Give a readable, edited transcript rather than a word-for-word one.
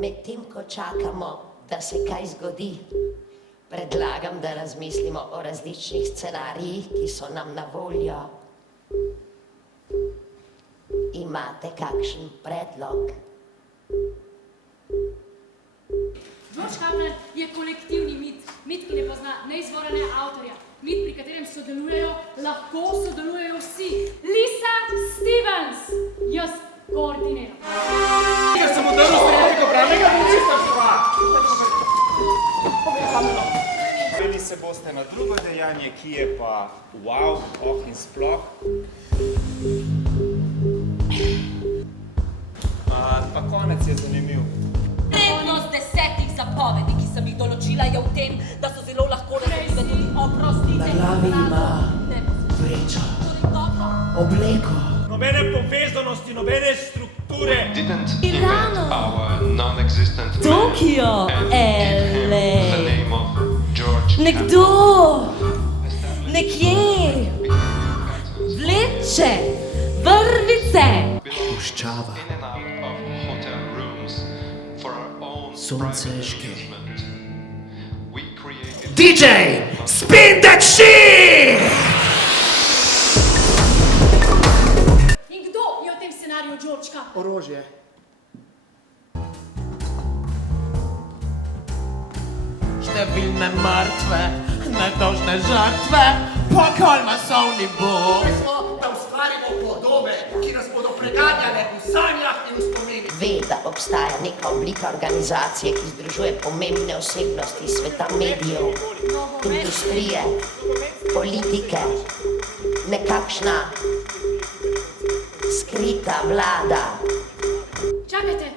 Medtem ko čakamo, da se kaj zgodi, predlagam, da razmislimo o različnih scenarijih, ki so nam na voljo. Imate kakšen predlog? George Kaplan je kolektivni mit, mit, ki ne pozna ne izvora, ne avtorja, mit, pri katerem lahko sodelujejo vsi. Lisa Stevens, jaz koordiniram. Ker sem udrl srednjega pravnega ministrstva. Veli se boste na drugo dejanje, ki je pa wow, in sploh. Pa konec je zanimiv. Prednost 10 zapovedi, ki sem jih določila, je v tem, da so zelo lahko razumljive tudi oprostite. Na glavi ima vrečo, obleko. Nobene povezanosti, nobene strukture. Tokio, LA. Nekdo, nekje, vleče, vrvice. Puščava. Sonce žge. DJ, spin that shit! In kdo je v tem scenariju George Kaplan? Orožje. Številne mrtve, nedolžne žrtve, pokol masovni bo. Mi smo, da ustvarimo podobe, ki nas bodo preganjale v sanjah in v spominih. Ve, da obstaja neka oblika organizacije, ki združuje pomembne osebnosti sveta medijev, industrije, politike, nekakšna skrita vlada. Čakajte,